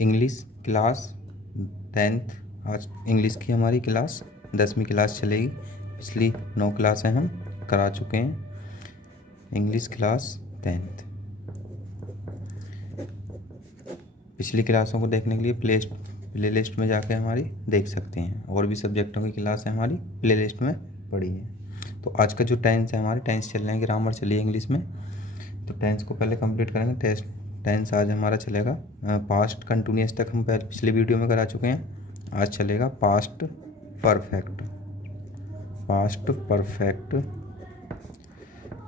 English class 10th। आज English की हमारी क्लास 10वीं क्लास चलेगी। पिछली 9 क्लासें हम करा चुके हैं। इंग्लिश क्लास 10th पिछली क्लासों को देखने के लिए प्ले लिस्ट में जाके हमारी देख सकते हैं। और भी सब्जेक्टों की क्लासें हमारी प्ले लिस्ट में पड़ी हैं। तो आज का जो टेंस है, हमारे टेंस चल रहे हैं, ग्रामर चलिए इंग्लिश में। तो टेंस को पहले कंप्लीट करेंगे। टेंस आज हमारा चलेगा पास्ट कंटिन्यूअस तक हम पिछले वीडियो में करा चुके हैं। आज चलेगा past perfect. Past perfect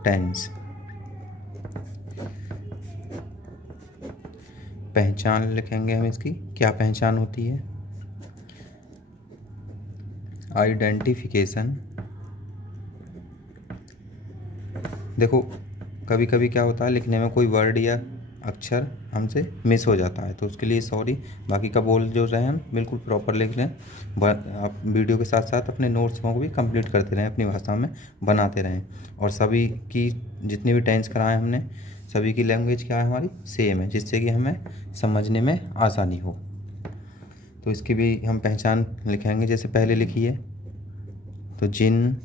tense. पहचान लिखेंगे हम इसकी, क्या पहचान होती है। आइडेंटिफिकेशन। देखो कभी कभी क्या होता है, लिखने में कोई वर्ड या अक्षर हमसे मिस हो जाता है, तो उसके लिए सॉरी। बाकी का बोल जो रहे हम बिल्कुल प्रॉपर लिख लें। आप वीडियो के साथ साथ अपने नोट्स को भी कंप्लीट करते रहें, अपनी भाषा में बनाते रहें। और सभी की जितनी भी टेंस कराएं हमने, सभी की लैंग्वेज क्या है हमारी सेम है, जिससे कि हमें समझने में आसानी हो। तो इसकी भी हम पहचान लिखेंगे। जैसे पहले लिखी है, तो जिन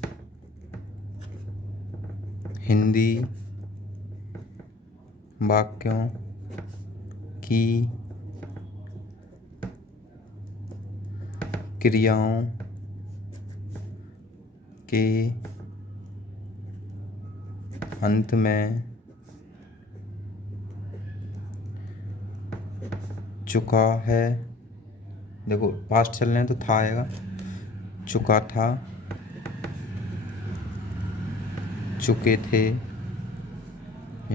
हिंदी वाक्यों की क्रियाओं के अंत में चुका है। देखो पास्ट चल रहे हैं तो था आएगा, चुका था, चुके थे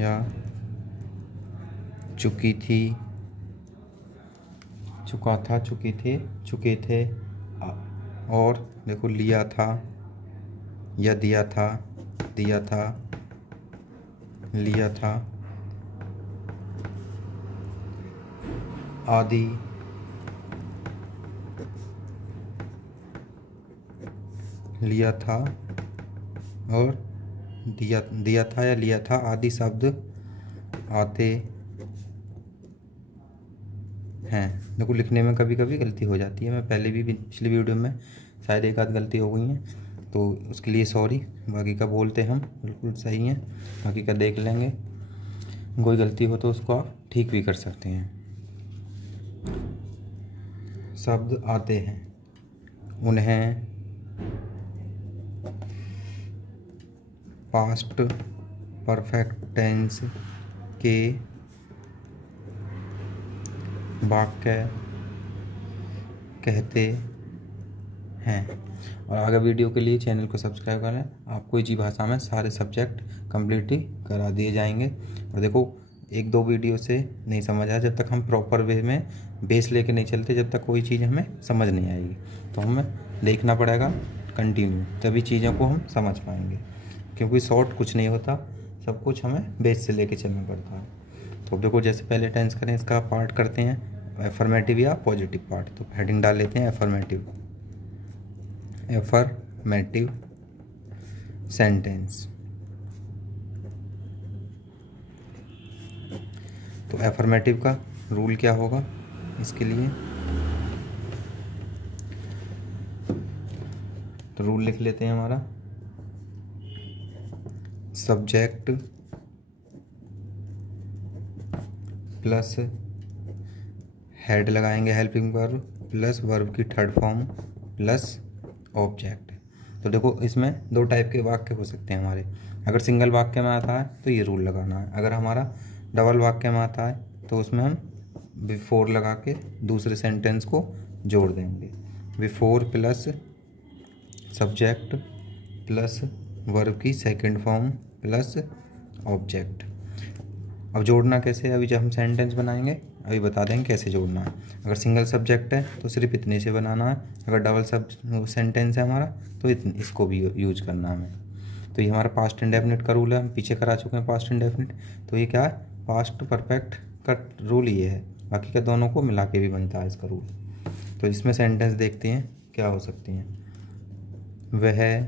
या चुकी थी। चुका था, चुकी थी, चुके थे। और देखो लिया था या दिया था, दिया था, लिया था, आदि। लिया था और दिया था या लिया था आदि शब्द आते हैं। देखो लिखने में कभी कभी गलती हो जाती है। मैं पहले भी पिछली वीडियो में शायद एक आध गलती हो गई है, तो उसके लिए सॉरी। बाकी का बोलते हम बिल्कुल सही हैं, बाकी का देख लेंगे। कोई गलती हो तो उसको आप ठीक भी कर सकते हैं। शब्द आते हैं, उन्हें पास्ट परफेक्ट टेंस के वाक्य कहते हैं। और आगे वीडियो के लिए चैनल को सब्सक्राइब करें। आपको इसी भाषा में सारे सब्जेक्ट कंप्लीटली करा दिए जाएंगे। और देखो एक दो वीडियो से नहीं समझ आया, जब तक हम प्रॉपर वे में बेस लेके नहीं चलते, जब तक कोई चीज़ हमें समझ नहीं आएगी। तो हमें देखना पड़ेगा कंटिन्यू, तभी चीज़ों को हम समझ पाएंगे। क्योंकि शॉर्ट कुछ नहीं होता, सब कुछ हमें बेस से लेके चलना पड़ता है। तो देखो जैसे पहले टेंस करें, इसका पार्ट करते हैं एफर्मेटिव या पॉजिटिव पार्ट। तो हेडिंग डाल लेते हैं एफर्मेटिव। Affirmative sentence. तो एफर्मेटिव का रूल क्या होगा इसके लिए, तो रूल लिख लेते हैं हमारा। सब्जेक्ट प्लस हेड लगाएंगे हेल्पिंग वर्ब प्लस वर्ब की थर्ड फॉर्म प्लस ऑब्जेक्ट। तो देखो इसमें दो टाइप के वाक्य हो सकते हैं हमारे। अगर सिंगल वाक्य में आता है तो ये रूल लगाना है। अगर हमारा डबल वाक्य में आता है तो उसमें हम बिफोर लगा के दूसरे सेंटेंस को जोड़ देंगे। Before plus subject plus verb की सेकंड फॉर्म प्लस ऑब्जेक्ट। अब जोड़ना कैसे है, अभी जब हम सेंटेंस बनाएंगे अभी बता देंगे कैसे जोड़ना है। अगर सिंगल सब्जेक्ट है तो सिर्फ इतने से बनाना है। अगर डबल सेंटेंस है हमारा तो इसको भी यूज करना है हमें। तो ये हमारा पास्ट इंडेफिनिट का रूल है, हम पीछे करा चुके हैं पास्ट इंडेफिनिट। तो ये क्या है, पास्ट परफेक्ट का रूल ये है। बाकी का दोनों को मिला के भी बनता है इसका रूल। तो इसमें सेंटेंस देखते हैं क्या हो सकती हैं। वह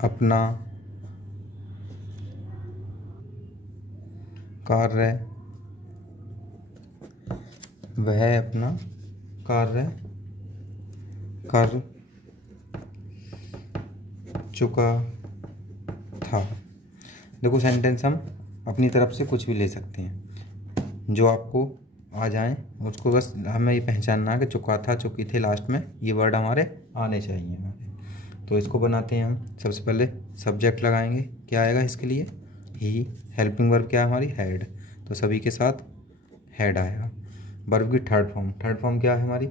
अपना कार्य वह अपना कार्य कर चुका था। देखो सेंटेंस हम अपनी तरफ से कुछ भी ले सकते हैं, जो आपको आ जाए उसको बस हमें ये पहचानना है कि चुका था, चुकी थे, लास्ट में ये वर्ड हमारे आने चाहिए हमारे। तो इसको बनाते हैं हम। सबसे पहले सब्जेक्ट लगाएंगे, क्या आएगा इसके लिए? ही। हेल्पिंग वर्ब क्या है हमारी? हैड, तो सभी के साथ हैड आएगा। वर्ब की थर्ड फॉर्म क्या है हमारी?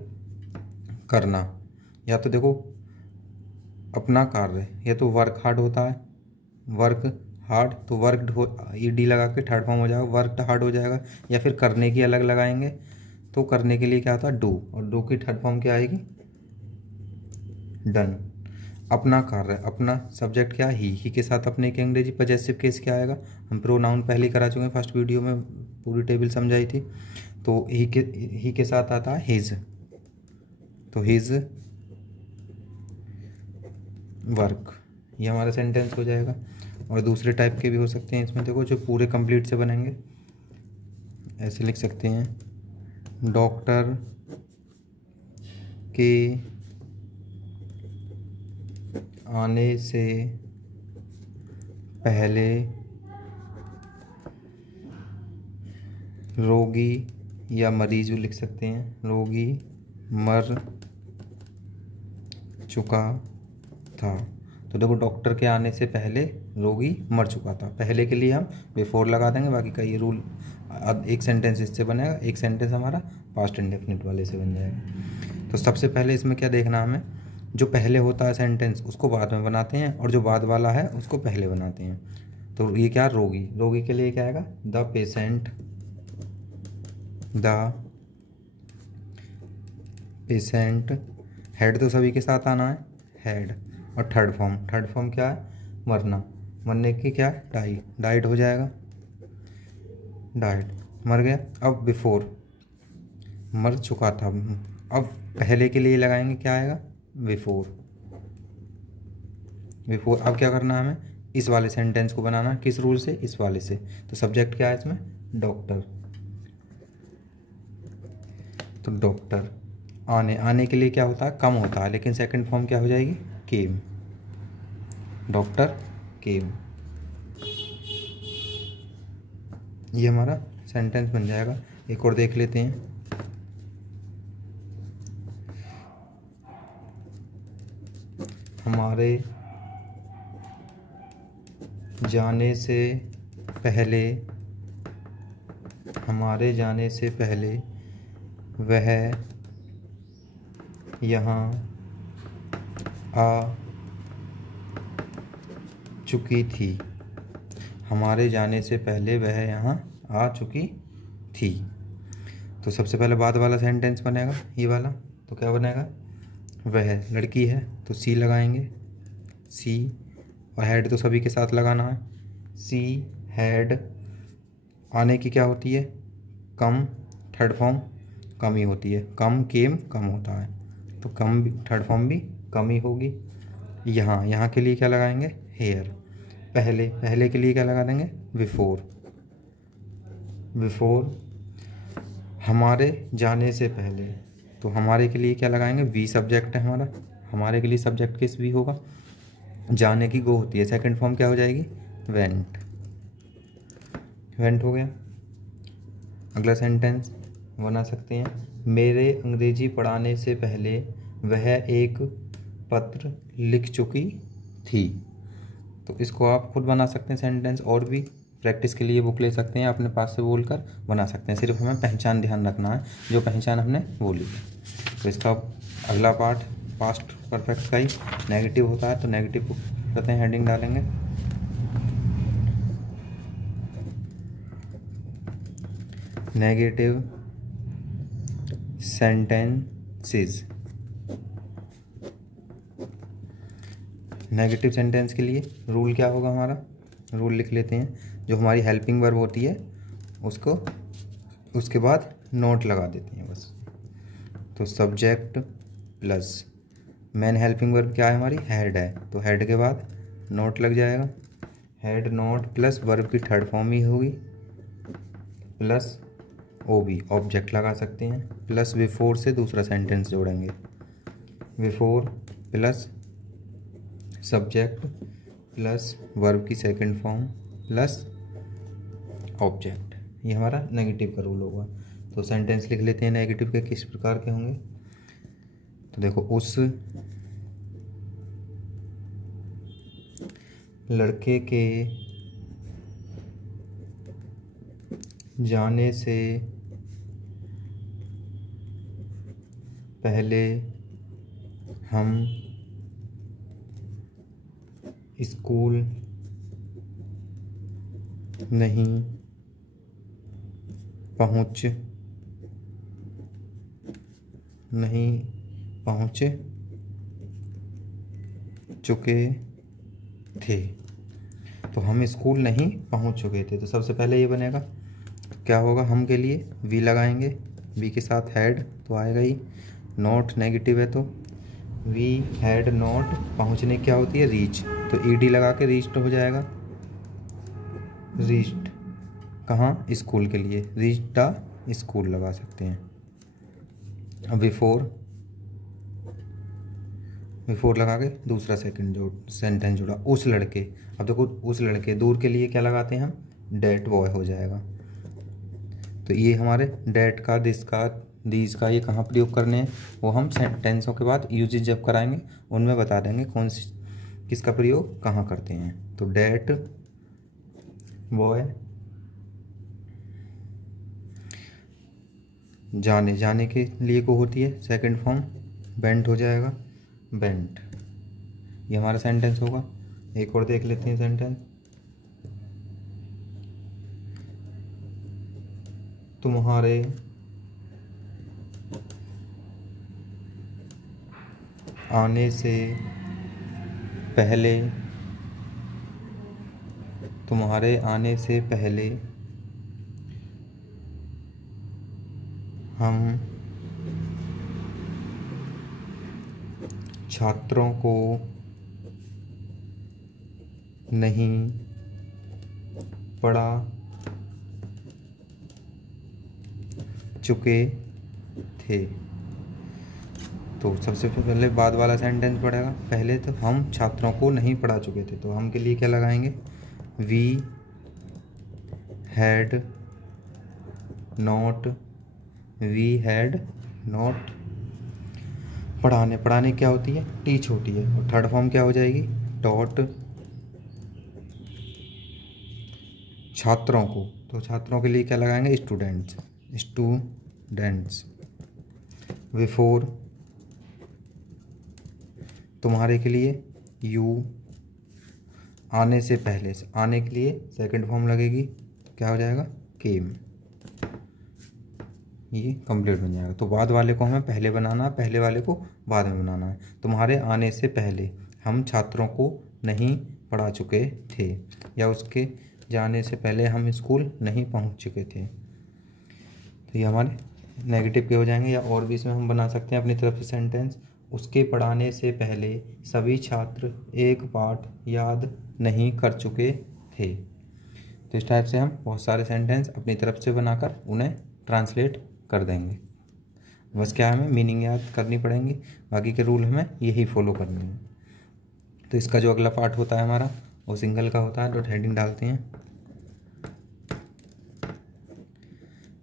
करना। या तो देखो अपना कार्य, या तो वर्क हार्ड होता है, वर्क हार्ड, तो वर्कड हो, ईडी लगा के थर्ड फॉर्म हो जाएगा, वर्कड हार्ड हो जाएगा। या फिर करने की अलग लगाएंगे, तो करने के लिए क्या होता है? डू, और डू की थर्ड फॉर्म क्या आएगी? डन। अपना कार्य, अपना सब्जेक्ट क्या? ही के साथ अपने की अंग्रेजी पजेसिव केस क्या आएगा? हम प्रोनाउन पहले ही करा चुके हैं, फर्स्ट वीडियो में पूरी टेबल समझाई थी। तो ही के साथ आता है हिज, तो हिज वर्क, ये हमारा सेंटेंस हो जाएगा। और दूसरे टाइप के भी हो सकते हैं इसमें, देखो जो पूरे कंप्लीट से बनेंगे। ऐसे लिख सकते हैं, डॉक्टर के आने से पहले रोगी या मरीज लिख सकते हैं, रोगी मर चुका था। तो देखो डॉक्टर के आने से पहले रोगी मर चुका था, पहले के लिए हम बिफोर लगा देंगे। बाकी का ये रूल, अब एक सेंटेंस इससे बनेगा, एक सेंटेंस हमारा पास्ट इंडेफिनिट वाले से बन जाएगा। तो सबसे पहले इसमें क्या देखना हमें, जो पहले होता है सेंटेंस उसको बाद में बनाते हैं, और जो बाद वाला है उसको पहले बनाते हैं। तो ये क्या? रोगी, रोगी के लिए क्या आएगा? The patient, the patient. Head तो सभी के साथ आना है, हेड। और थर्ड फॉर्म क्या है? मरना, मरने की क्या? डाई, डाइड हो जाएगा, डाइड, मर गया। अब बिफोर, मर चुका था। अब पहले के लिए लगाएंगे, क्या आएगा? Before, before. अब क्या करना है हमें? इस वाले सेंटेंस को बनाना, किस रूल से? इस वाले से। तो सब्जेक्ट क्या है इसमें? डॉक्टर, तो डॉक्टर। आने के लिए क्या होता है? कम होता है, लेकिन सेकंड फॉर्म क्या हो जाएगी? केम, डॉक्टर केम। ये हमारा सेंटेंस बन जाएगा। एक और देख लेते हैं, हमारे जाने से पहले, हमारे जाने से पहले वह यहाँ आ चुकी थी, हमारे जाने से पहले वह यहाँ आ चुकी थी। तो सबसे पहले बाद वाला सेंटेंस बनेगा ये वाला, तो क्या बनेगा? वह लड़की है, तो सी लगाएंगे, सी। और हेड तो सभी के साथ लगाना है, सी हैड। आने की क्या होती है? कम, थर्ड फॉर्म कम ही होती है, कम केम कम होता है, तो कम भी थर्ड फॉर्म भी कम ही होगी। यहाँ के लिए क्या लगाएंगे? हेयर। पहले के लिए क्या लगा देंगे? Before, before. हमारे जाने से पहले, तो हमारे के लिए क्या लगाएंगे? वी सब्जेक्ट है हमारा, हमारे के लिए सब्जेक्ट किस वी होगा? जाने की गो होती है, सेकंड फॉर्म क्या हो जाएगी? वेंट, वेंट हो गया। अगला सेंटेंस बना सकते हैं, मेरे अंग्रेजी पढ़ाने से पहले वह एक पत्र लिख चुकी थी। तो इसको आप खुद बना सकते हैं सेंटेंस, और भी प्रैक्टिस के लिए बुक ले सकते हैं, अपने पास से बोलकर बना सकते हैं। सिर्फ हमें पहचान ध्यान रखना है, जो पहचान हमने बोली। तो इसका अगला पार्ट पास्ट परफेक्ट का ही नेगेटिव होता है, तो नेगेटिव करते हैं, हेडिंग डालेंगे। Negative sentences. नेगेटिव सेंटेंस के लिए रूल क्या होगा हमारा? रूल लिख लेते हैं। जो हमारी हेल्पिंग वर्ब होती है उसको उसके बाद नोट लगा देते हैं बस। तो subject plus main helping verb क्या है हमारी? हेड है, तो हेड के बाद नोट लग जाएगा, हेड नोट प्लस वर्ब की थर्ड फॉर्म ही होगी, प्लस ओ बी ऑब्जेक्ट लगा सकते हैं, प्लस बिफोर से दूसरा सेंटेंस जोड़ेंगे, before plus subject plus verb की सेकंड फॉर्म प्लस ऑब्जेक्ट। ये हमारा नेगेटिव का रूल होगा। तो सेंटेंस लिख लेते हैं नेगेटिव के किस प्रकार के होंगे। तो देखो, उस लड़के के जाने से पहले हम स्कूल नहीं पहुंच चुके थे। तो हम स्कूल नहीं पहुंच चुके थे, तो सबसे पहले ये बनेगा, क्या होगा, हम के लिए वी लगाएंगे, वी के साथ हैड तो आएगा ही, नॉट नेगेटिव है तो वी हैड नॉट, पहुंचने क्या होती है रीच, तो ईडी लगा के रीच्ड हो जाएगा, रीच्ड कहाँ, स्कूल के लिए, रीच्ड द स्कूल लगा सकते हैं। अब बिफोर लगा के दूसरा सेकंड जो सेंटेंस जुड़ा, उस लड़के। अब देखो, उस लड़के, दूर के लिए क्या लगाते हैं हम, डेट बॉय हो जाएगा। तो ये हमारे डेट का, दिस का, दीज का ये कहाँ प्रयोग करने हैं, वो हम सेंटेंसों के बाद यूजेज जब कराएंगे उनमें बता देंगे कौन सी किसका प्रयोग कहाँ करते हैं। तो डेट बॉय, जाने के लिए को होती है सेकंड फॉर्म बेंट हो जाएगा, बेंट। ये हमारा सेंटेंस होगा। एक और देख लेते हैं सेंटेंस, तुम्हारे आने से पहले हम छात्रों को नहीं पढ़ा चुके थे। तो सबसे पहले बाद वाला सेंटेंस पड़ेगा, पहले तो हम छात्रों को नहीं पढ़ा चुके थे, तो हम के लिए क्या लगाएंगे, वी हैड नॉट पढ़ाने क्या होती है, टीच होती है, और थर्ड फॉर्म क्या हो जाएगी, टॉट छात्रों को। तो छात्रों के लिए क्या लगाएंगे, स्टूडेंट्स बिफोर, तुम्हारे के लिए यू, आने से पहले, आने के लिए सेकंड फॉर्म लगेगी, क्या हो जाएगा, केम। ये कंप्लीट बन जाएगा। तो बाद वाले को हमें पहले बनाना है, पहले वाले को बाद में बनाना है। तुम्हारे आने से पहले हम छात्रों को नहीं पढ़ा चुके थे, या उसके जाने से पहले हम स्कूल नहीं पहुंच चुके थे। तो ये हमारे नेगेटिव के हो जाएंगे। या और भी इसमें हम बना सकते हैं अपनी तरफ से सेंटेंस, उसके पढ़ाने से पहले सभी छात्र एक पाठ याद नहीं कर चुके थे। तो इस टाइप से हम बहुत सारे सेंटेंस अपनी तरफ से बनाकर उन्हें ट्रांसलेट कर देंगे। बस क्या हमें मीनिंग याद करनी पड़ेंगी, बाकी के रूल हमें यही फॉलो करने हैं। तो इसका जो अगला पार्ट होता है हमारा, वो सिंगल का होता है। डॉट हेडिंग डालते हैं,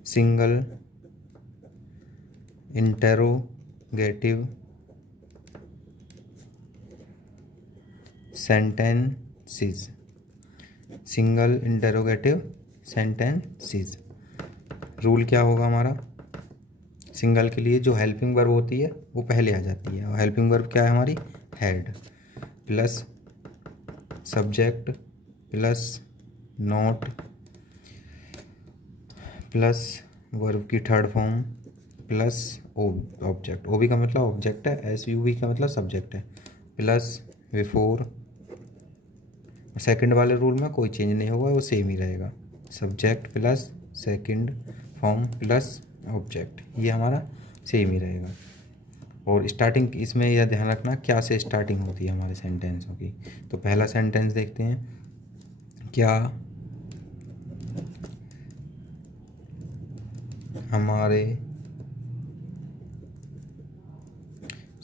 single interrogative sentences, single interrogative sentences. Rule क्या होगा हमारा, सिंगल के लिए जो हेल्पिंग वर्ब होती है वो पहले आ जाती है, और हेल्पिंग वर्ब क्या है हमारी, had plus subject plus not plus verb की third form plus object. O B का मतलब ऑब्जेक्ट है, एस यू वी का मतलब सब्जेक्ट है, प्लस बिफोर। सेकंड वाले रूल में कोई चेंज नहीं होगा, वो सेम ही रहेगा, subject plus second form plus object, ये हमारा सेम ही रहेगा। और स्टार्टिंग इसमें यह ध्यान रखना क्या से स्टार्टिंग होती है हमारे सेंटेंसों की। तो पहला सेंटेंस देखते हैं, हमारे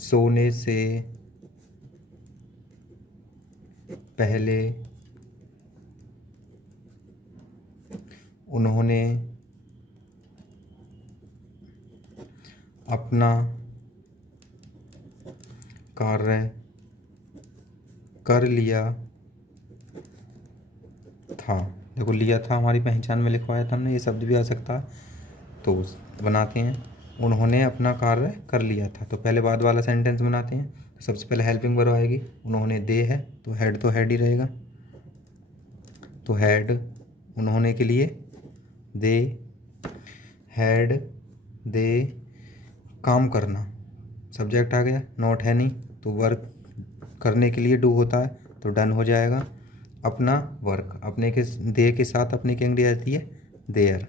सोने से पहले उन्होंने अपना कार्य कर लिया था। देखो लिया था हमारी पहचान में लिखवाया था हमने, ये शब्द भी आ सकता है तो बनाते हैं। उन्होंने अपना कार्य कर लिया था, तो पहले बाद वाला सेंटेंस बनाते हैं। तो सबसे पहले हेल्पिंग वर्ब आएगी, उन्होंने दे है तो हेड ही रहेगा। तो हैड उन्होंने के लिए, दे हैड, दे काम करना, सब्जेक्ट आ गया, नॉट है नहीं तो वर्क करने के लिए डू होता है तो डन हो जाएगा। अपना वर्क, अपने के दे के साथ अपनी क्या इंग्री आती है, देयर,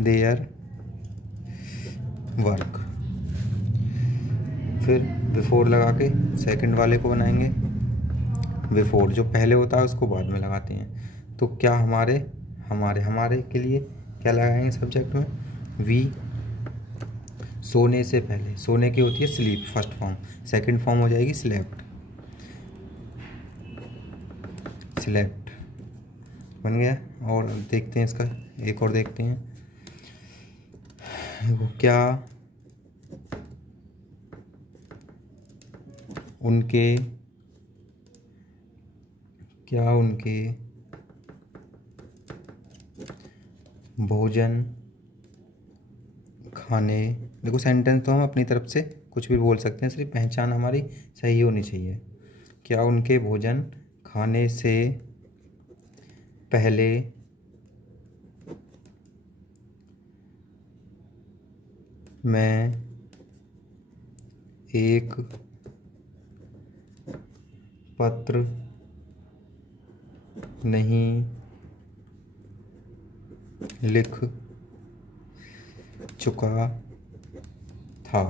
देयर वर्क। फिर बिफोर लगा के सेकंड वाले को बनाएंगे। बिफोर जो पहले होता है उसको बाद में लगाते हैं। तो क्या हमारे हमारे हमारे के लिए क्या लगाएंगे सब्जेक्ट में, वी। सोने से पहले, सोने की होती है sleep first form, second form हो जाएगी स्लेप्ट, स्लेप्ट बन गया। और देखते हैं इसका एक और देखते हैं, वो क्या उनके भोजन खाने, देखो सेंटेंस तो हम अपनी तरफ से कुछ भी बोल सकते हैं, सिर्फ पहचान हमारी सही होनी चाहिए। क्या उनके भोजन खाने से पहले मैं एक पत्र नहीं लिख चुका था।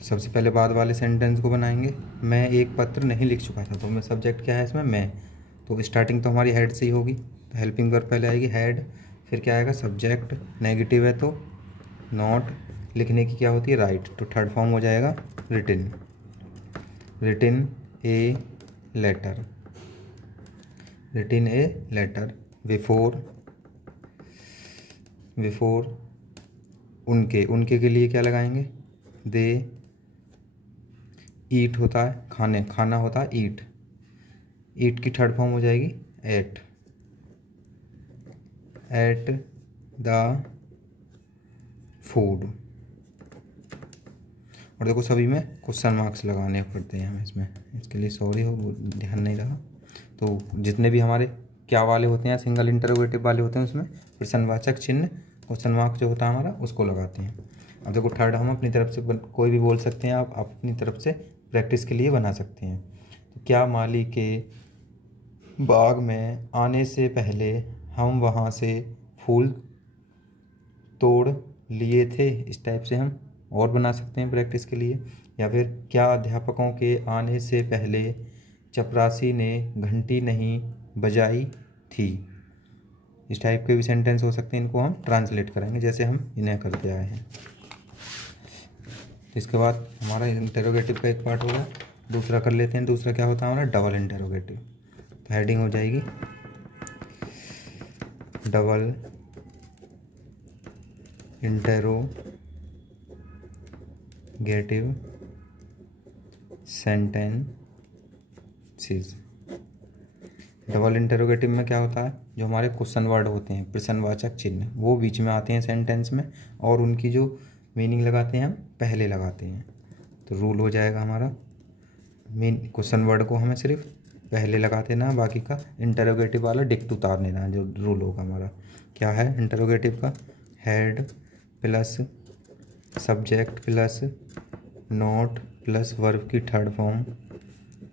सबसे पहले बाद वाले सेंटेंस को बनाएंगे, मैं एक पत्र नहीं लिख चुका था, तो मैं सब्जेक्ट क्या है इसमें, मैं। तो स्टार्टिंग तो हमारी हेड से ही होगी, तो हेल्पिंग वर्ब पहले आएगी हेड, फिर क्या आएगा सब्जेक्ट, नेगेटिव है तो नॉट, लिखने की क्या होती है राइट, तो थर्ड फॉर्म हो जाएगा written, written a letter, written a letter. Before उनके के लिए क्या लगाएंगे, दे ईट होता है खाना होता है ईट, ईट की थर्ड फॉर्म हो जाएगी एट द फूड। और देखो सभी में क्वेश्चन मार्क्स लगाने पड़ते हैं हमें इसमें, इसके लिए सॉरी हो ध्यान नहीं रहा। तो जितने भी हमारे क्या वाले होते हैं, सिंगल इंटरोगेटिव वाले होते हैं, उसमें प्रश्नवाचक चिन्ह क्वेश्चन मार्क जो होता है हमारा उसको लगाते हैं। अब देखो थर्ड हम अपनी तरफ से कोई भी बोल सकते हैं, आप अपनी तरफ से प्रैक्टिस के लिए बना सकते हैं। तो क्या माली के बाग में आने से पहले हम वहाँ से फूल तोड़ लिए थे, इस टाइप से हम और बना सकते हैं प्रैक्टिस के लिए। या फिर क्या अध्यापकों के आने से पहले चपरासी ने घंटी नहीं बजाई थी, इस टाइप के भी सेंटेंस हो सकते हैं। इनको हम ट्रांसलेट करेंगे जैसे हम इन्हें करते आए हैं। तो इसके बाद हमारा इंटरोगेटिव का एक पार्ट होगा, दूसरा कर लेते हैं। दूसरा क्या होता है हमारा डबल इंटरोगेटिव। तो हेडिंग हो जाएगी double interrogative sentences. Double interrogative में क्या होता है, जो हमारे क्वेश्चन वर्ड होते हैं प्रश्नवाचक चिन्ह वो बीच में आते हैं सेंटेंस में, और उनकी जो मीनिंग लगाते हैं हम पहले लगाते हैं। तो रूल हो जाएगा हमारा, मेन क्वेश्चन वर्ड को हमें सिर्फ पहले लगाते ना, बाकी का इंटरोगेटिव वाला डिक्ट उतार लेना। जो रूल होगा हमारा क्या है इंटरोगेटिव का, had plus subject plus not plus verb की third form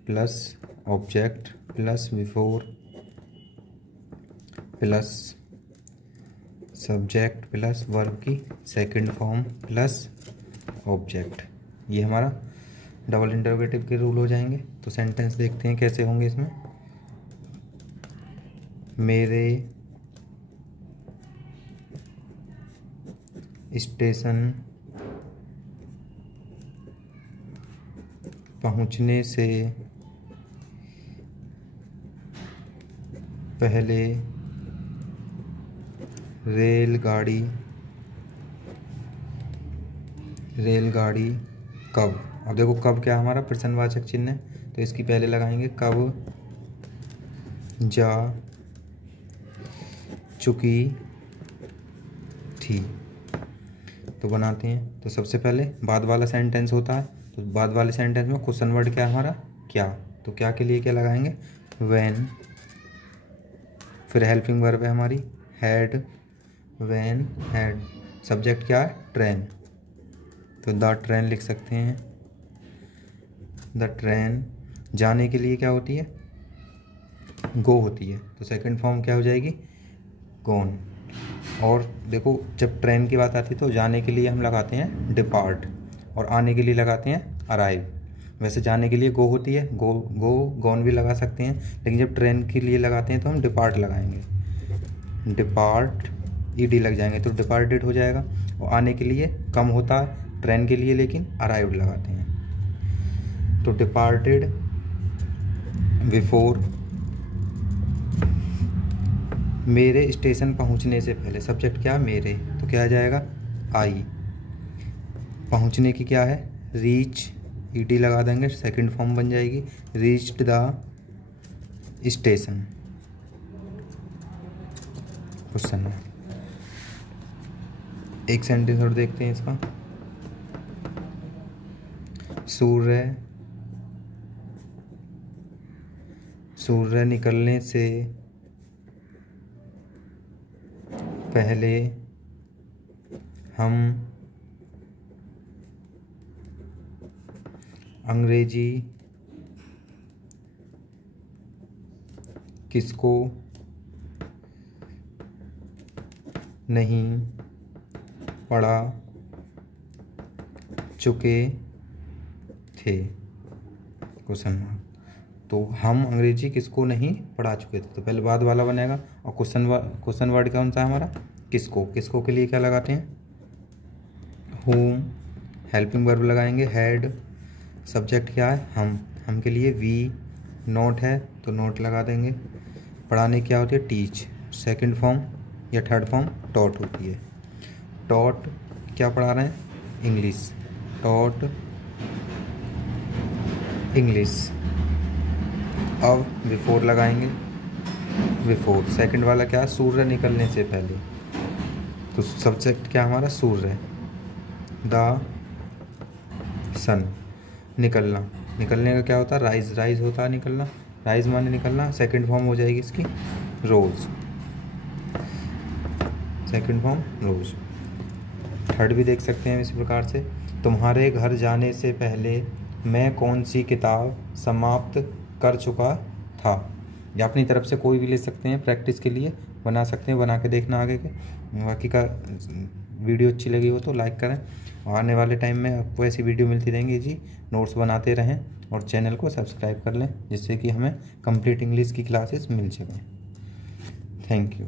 plus object plus before plus subject plus verb की सेकंड फॉर्म प्लस ऑब्जेक्ट। ये हमारा डबल इंटरोगेटिव के रूल हो जाएंगे। तो सेंटेंस देखते हैं कैसे होंगे इसमें। मेरे स्टेशन पहुंचने से पहले रेलगाड़ी कब। अब देखो कब क्या हमारा प्रश्नवाचक चिन्ह है, तो इसकी पहले लगाएंगे कब जा चुकी थी। तो बनाते हैं। तो सबसे पहले बाद वाला सेंटेंस होता है, तो बाद वाले सेंटेंस में क्वेश्चन वर्ड क्या है हमारा, क्या। तो क्या के लिए क्या लगाएंगे, व्हेन। फिर हेल्पिंग वर्ब है हमारी हैड, व्हेन हैड। सब्जेक्ट क्या है, ट्रेन, तो द ट्रेन लिख सकते हैं, द ट्रेन। जाने के लिए क्या होती है, गो होती है, तो सेकंड फॉर्म क्या हो जाएगी, गॉन। और देखो जब ट्रेन की बात आती है तो जाने के लिए हम लगाते हैं डिपार्ट, और आने के लिए लगाते हैं अराइव। वैसे जाने के लिए गो होती है, गॉन भी लगा सकते हैं, लेकिन जब ट्रेन के लिए लगाते हैं तो हम डिपार्ट लगाएंगे, डिपार्ट ईडी लग जाएंगे तो डिपार्टेड हो जाएगा। और आने के लिए कम होता है ट्रेन के लिए, लेकिन अराइव्ड लगाते हैं, तो डिपार्टेड बिफोर। मेरे स्टेशन पहुंचने से पहले, सब्जेक्ट क्या, मेरे, तो क्या आ जाएगा, आई। पहुंचने की क्या है, रीच, ईडी लगा देंगे, सेकंड फॉर्म बन जाएगी, रीच्ड द स्टेशन। क्वेश्चन है, एक सेंटेंस और देखते हैं इसका। सूर्य निकलने से पहले हम अंग्रेजी किसको नहीं पढ़ा चुके थे, क्वेश्चन मार्क। तो हम अंग्रेजी किसको नहीं पढ़ा चुके थे, तो पहले बाद वाला बनेगा। और क्वेश्चन वर्ड कौन सा है हमारा, किसको। किसको के लिए क्या लगाते हैं, होम। हेल्पिंग वर्ब लगाएंगे हैड, सब्जेक्ट क्या है, हम के लिए वी। नोट है तो नोट लगा देंगे। पढ़ाने क्या होती है, टीच, सेकंड फॉर्म या थर्ड फॉर्म टॉट होती है। टॉट क्या पढ़ा रहे हैं, इंग्लिश, टॉट इंग्लिश। अब बिफोर लगाएंगे, बिफोर सेकंड वाला क्या है, सूर्य निकलने से पहले, तो सब्जेक्ट क्या हमारा, सूर्य, द सन। निकलना, निकलने का क्या होता है, राइज, राइज होता है निकलना, राइज माने निकलना, सेकंड फॉर्म हो जाएगी इसकी रोज, सेकंड फॉर्म रोज। थर्ड भी देख सकते हैं इस प्रकार से, तुम्हारे घर जाने से पहले मैं कौन सी किताब समाप्त कर चुका था। या अपनी तरफ से कोई भी ले सकते हैं, प्रैक्टिस के लिए बना सकते हैं, बना के देखना आगे के। बाकी का वीडियो अच्छी लगी हो तो लाइक करें, और आने वाले टाइम में आपको ऐसी वीडियो मिलती रहेंगी जी। नोट्स बनाते रहें और चैनल को सब्सक्राइब कर लें, जिससे कि हमें कंप्लीट इंग्लिश की क्लासेस मिल सकें। Thank you.